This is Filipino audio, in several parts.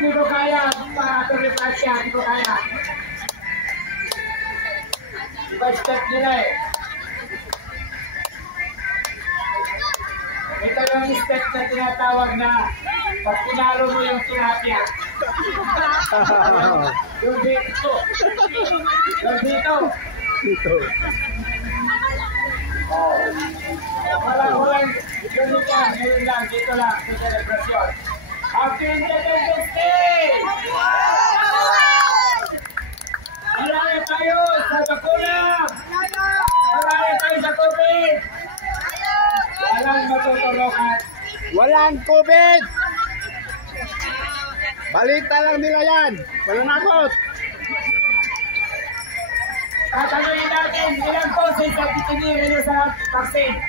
Hindi ko kaya, para siya, hindi ko kaya. Iba-step nila eh. Ito yung step na tinatawag na pag pinalo mo yung tilapia. Yung dito. Yung dito. Dito. Walang yun lang, dito lang, sa celebration. Happy Independence Day! Marami tayo sa bakuna! Marami tayo sa COVID! Walang matutulungan. Walang COVID! Balita lang nila yan. Walang nakot. Tatanungin natin ilang doses na titinira nyo sa vaccine.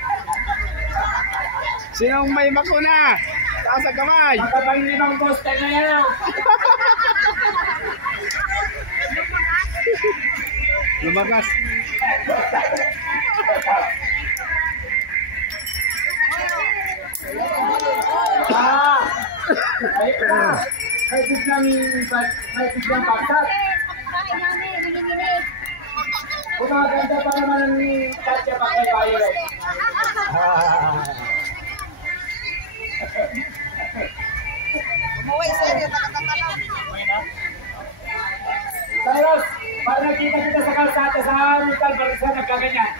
Sinong may bakuna? Taas ang kamay. Magkabang 5 booster na yan. Lumagas. Ay pa. May biglang pagsat. Kumaganda pa naman ni Katya Bakay Violet. Umuwi sir, yung nakatatalaw. Cyrus, pag nakita kita sa kalsata sa Mital Barisa, nagkaganyan.